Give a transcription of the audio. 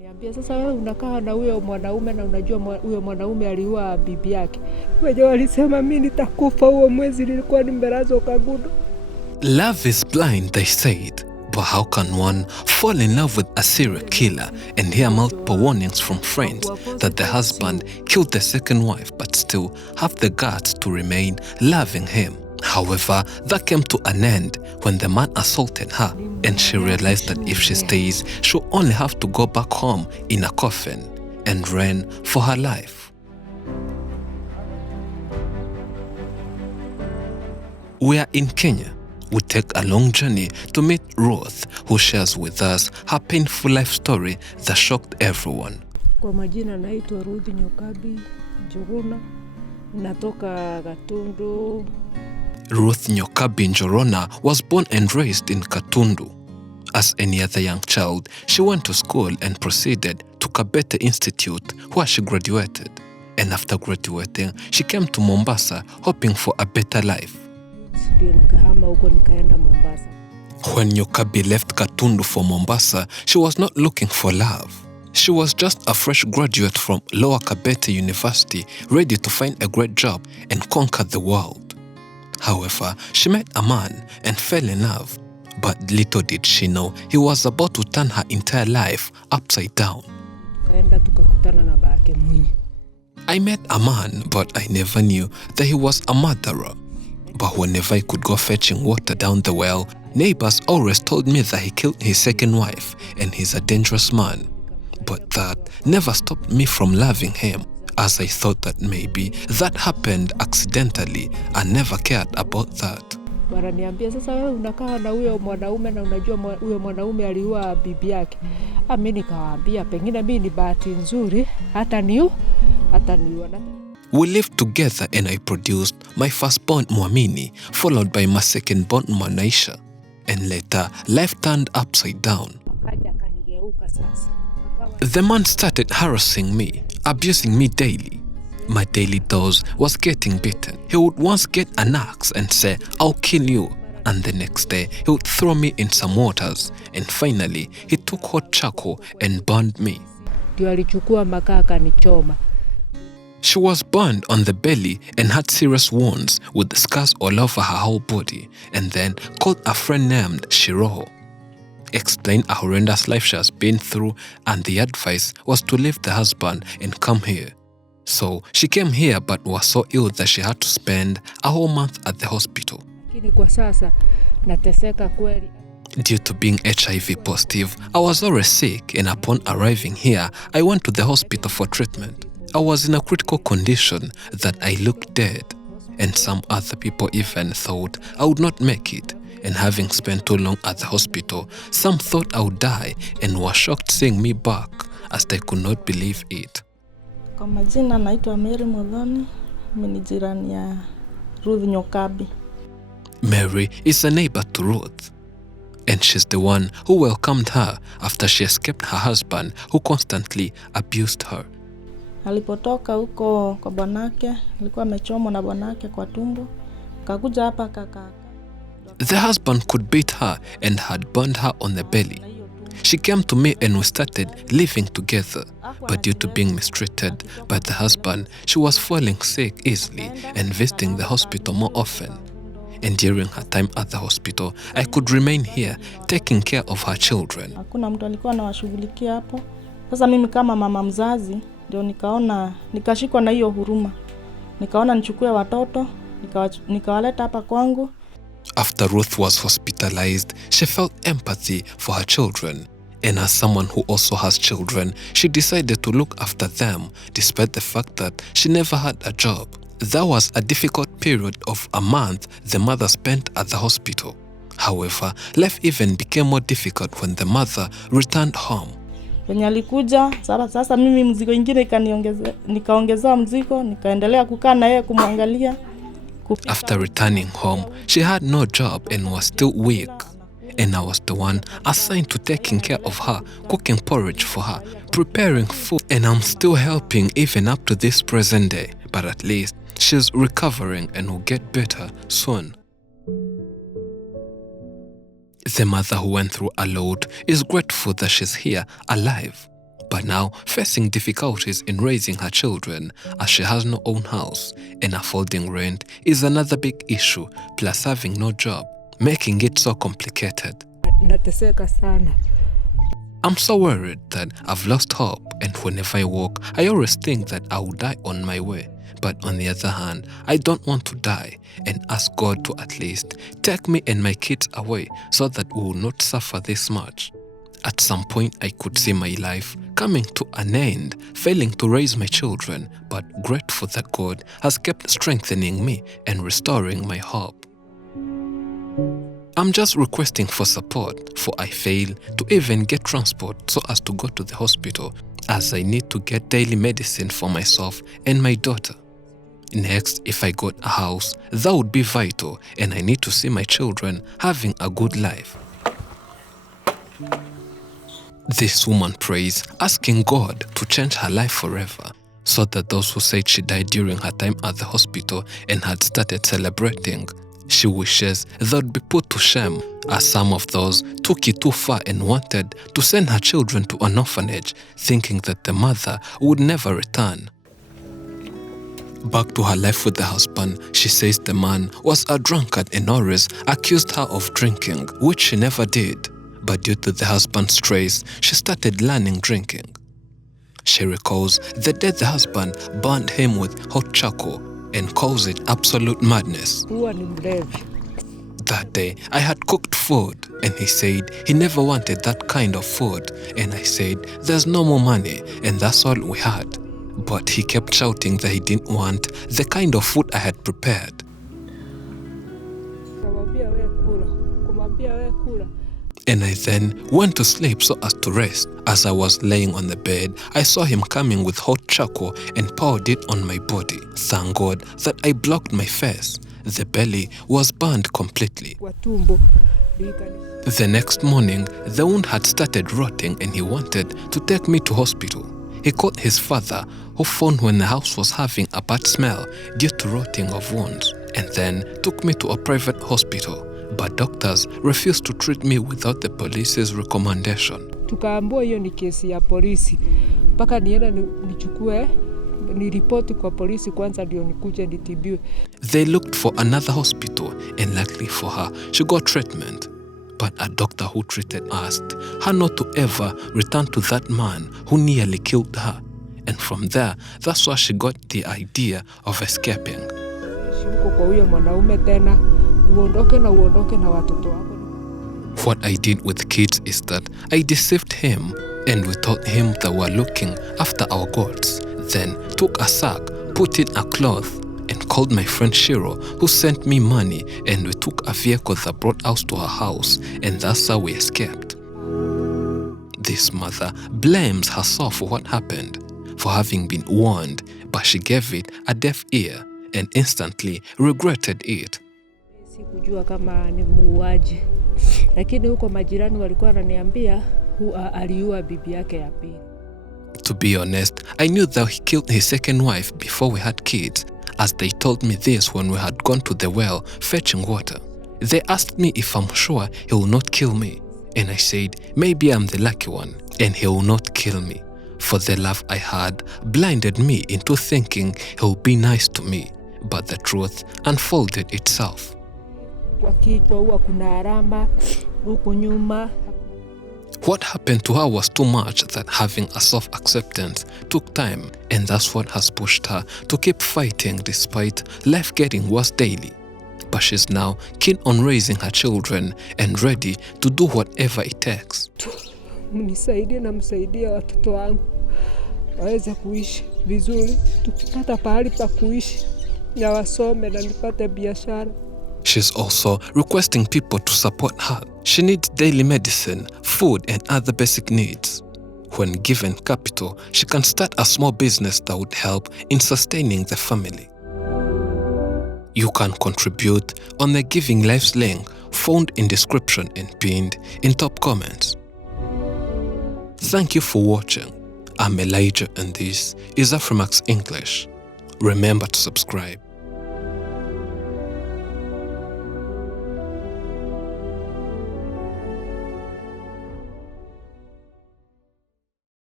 Niambia sasa wewe unakaa na huyo mwanaume na unajua huyo mwanaume aliua bibi yake. Wewe walisema mimi nitakufa huo mwezi nilikuwa nimelazwa kagudo. Love is blind, they said. But how can one fall in love with a serial killer and hear multiple warnings from friends that the husband killed the second wife but still have the guts to remain loving him? However, that came to an end when the man assaulted her and she realized that if she stays, she'll only have to go back home in a coffin and ran for her life. We are in Kenya. We take a long journey to meet Ruth, who shares with us her painful life story that shocked everyone. Kwa majina naitwa Ruth Nyokabi Njorona, natoka Katundu. Ruth Nyokabi Njorona was born and raised in Katundu. As any other young child, she went to school and proceeded to Kabete Institute, where she graduated. And after graduating, she came to Mombasa, hoping for a better life. When Nyokabi left Katundu for Mombasa, she was not looking for love. She was just a fresh graduate from Lower Kabete University, ready to find a great job and conquer the world. However, she met a man and fell in love. But little did she know, he was about to turn her entire life upside down. I met a man, but I never knew that he was a murderer. But whenever I could go fetching water down the well, neighbors always told me that he killed his second wife and he's a dangerous man. But that never stopped me from loving him, as I thought that maybe that happened accidentally. I never cared about that. Wananiambia sasa wewe unakaa na huyo mwanaume na unajua huyo mwanaume aliua bibi yake. Mimi nikawaambia pengine mimi ni bahati nzuri hata niua. We lived together and I produced my firstborn Mwamini, followed by my secondborn Mwanaisha. And later, life turned upside down. The man started harassing me, abusing me daily. My daily dose was getting beaten. He would once get an axe and say, "I'll kill you." And the next day, he would throw me in some waters. And finally, he took hot charcoal and burned me. She was burned on the belly and had serious wounds with scars all over her whole body, and then called a friend named Shiroho. Explained a horrendous life she has been through, and the advice was to leave the husband and come here. So she came here but was so ill that she had to spend a whole month at the hospital. Due to being HIV positive, I was already sick, and upon arriving here, I went to the hospital for treatment. I was in a critical condition that I looked dead, and some other people even thought I would not make it. And having spent too long at the hospital, some thought I would die and were shocked seeing me back, as they could not believe it. Kwa majina naitwa Mary Modhoni, mimi ni jirani ya Ruth Nyokabi. Mary is a neighbor to Ruth, and she's the one who welcomed her after she escaped her husband who constantly abused her. Alipotoka huko kwa bwanake, alikuwa amechomwa na bwanake kwa tumbo. Kakuja hapa kaka. The husband could beat her and had burned her on the belly. She came to me and we started living together. But due to being mistreated by the husband, she was falling sick easily and visiting the hospital more often. And during her time at the hospital, I could remain here taking care of her children. Hakuna mtu alikuwa anawashughulikia hapo. Sasa mimi kama mama mzazi ndio nikashikwa na hiyo huruma. Nikaona nichukue watoto, nikawaleta hapa kwangu. After Ruth was hospitalized, she felt empathy for her children. And as someone who also has children, she decided to look after them despite the fact that she never had a job. That was a difficult period of a month the mother spent at the hospital. However, life even became more difficult when the mother returned home. When alikuja, sasa mimi mzigo ingine nikaongezea mzigo, nikaendelea kukaa na yeye kumwangalia. After returning home, she had no job and was still weak. And I was the one assigned to taking care of her, cooking porridge for her, preparing food, and I'm still helping even up to this present day. But at least she's recovering and will get better soon. The mother who went through a lot is grateful that she's here alive. But but now facing difficulties in raising her children as she has no own house and affording rent is another big issue, plus having no job, making it so complicated. Nateseka sana. I'm so worried that I've lost hope, and whenever I walk, I always think that I will die on my way. But on the other hand, I don't want to die and ask God to at least take me and my kids away so that we will not suffer this much. At some point, I could see my life coming to an end, failing to raise my children, but grateful that God has kept strengthening me and restoring my hope. I'm just requesting for support, for I fail to even get transport so as to go to the hospital, as I need to get daily medicine for myself and my daughter. Next, if I got a house, that would be vital, and I need to see my children having a good life. This woman prays, asking God to change her life forever, so that those who said she died during her time at the hospital and had started celebrating, she wishes they'd be put to shame, as some of those took it too far and wanted to send her children to an orphanage, thinking that the mother would never return. Back to her life with the husband, she says the man was a drunkard and always accused her of drinking, which she never did. But due to the husband's stress, she started learning drinking. She recalls the day the husband burned him with hot charcoal and calls it absolute madness. That day, I had cooked food, and he said he never wanted that kind of food, and I said there's no more money, and that's all we had. But he kept shouting that he didn't want the kind of food I had prepared. And I then went to sleep so as to rest. As I was laying on the bed, I saw him coming with hot charcoal and poured it on my body. Thank God that I blocked my face. The belly was burned completely. The next morning, the wound had started rotting and he wanted to take me to hospital. He called his father, who phoned when the house was having a bad smell due to rotting of wounds, and then took me to a private hospital. But doctors refused to treat me without the police's recommendation. Tukaambiwa hiyo ni kesi ya polisi. Mpaka nienda niripoti kwa polisi kwanza ndio nikuje nitibiwe. They looked for another hospital, and luckily for her, she got treatment. But a doctor who treated asked her not to ever return to that man who nearly killed her. And from there, that's why she got the idea of escaping. What I did with kids is that I deceived him, and we told him that we were looking after our goats. Then took a sack, put in a cloth, and called my friend Shiro, who sent me money, and we took a vehicle that brought us to her house, and that's how we escaped. This mother blames herself for what happened, for having been warned, but she gave it a deaf ear and instantly regretted it. Sikujua kama ni muuaji, lakini huko majirani walikuwa wananiambia aliua bibi yake ya pili. To be honest, I knew that he killed his second wife before we had kids, as they told me this when we had gone to the well fetching water. They asked me if I'm sure he will not kill me, and I said maybe I'm the lucky one and he will not kill me, for the love I had blinded me into thinking he will be nice to me, but the truth unfolded itself. What happened to her was too much that having a self-acceptance took time, and that's what has pushed her to keep fighting despite life getting worse daily. But she's now keen on raising her children and ready to do whatever it takes. Mnisaidie na msaidie watoto wangu waweze kuishi vizuri, tukipata pahali pa kuishi na wasome na nipate biashara. She's also requesting people to support her. She needs daily medicine, food, and other basic needs. When given capital, she can start a small business that would help in sustaining the family. You can contribute on the Giving Lives link found in description and pinned in top comments. Thank you for watching. I'm Elijah and this is Afrimax English. Remember to subscribe.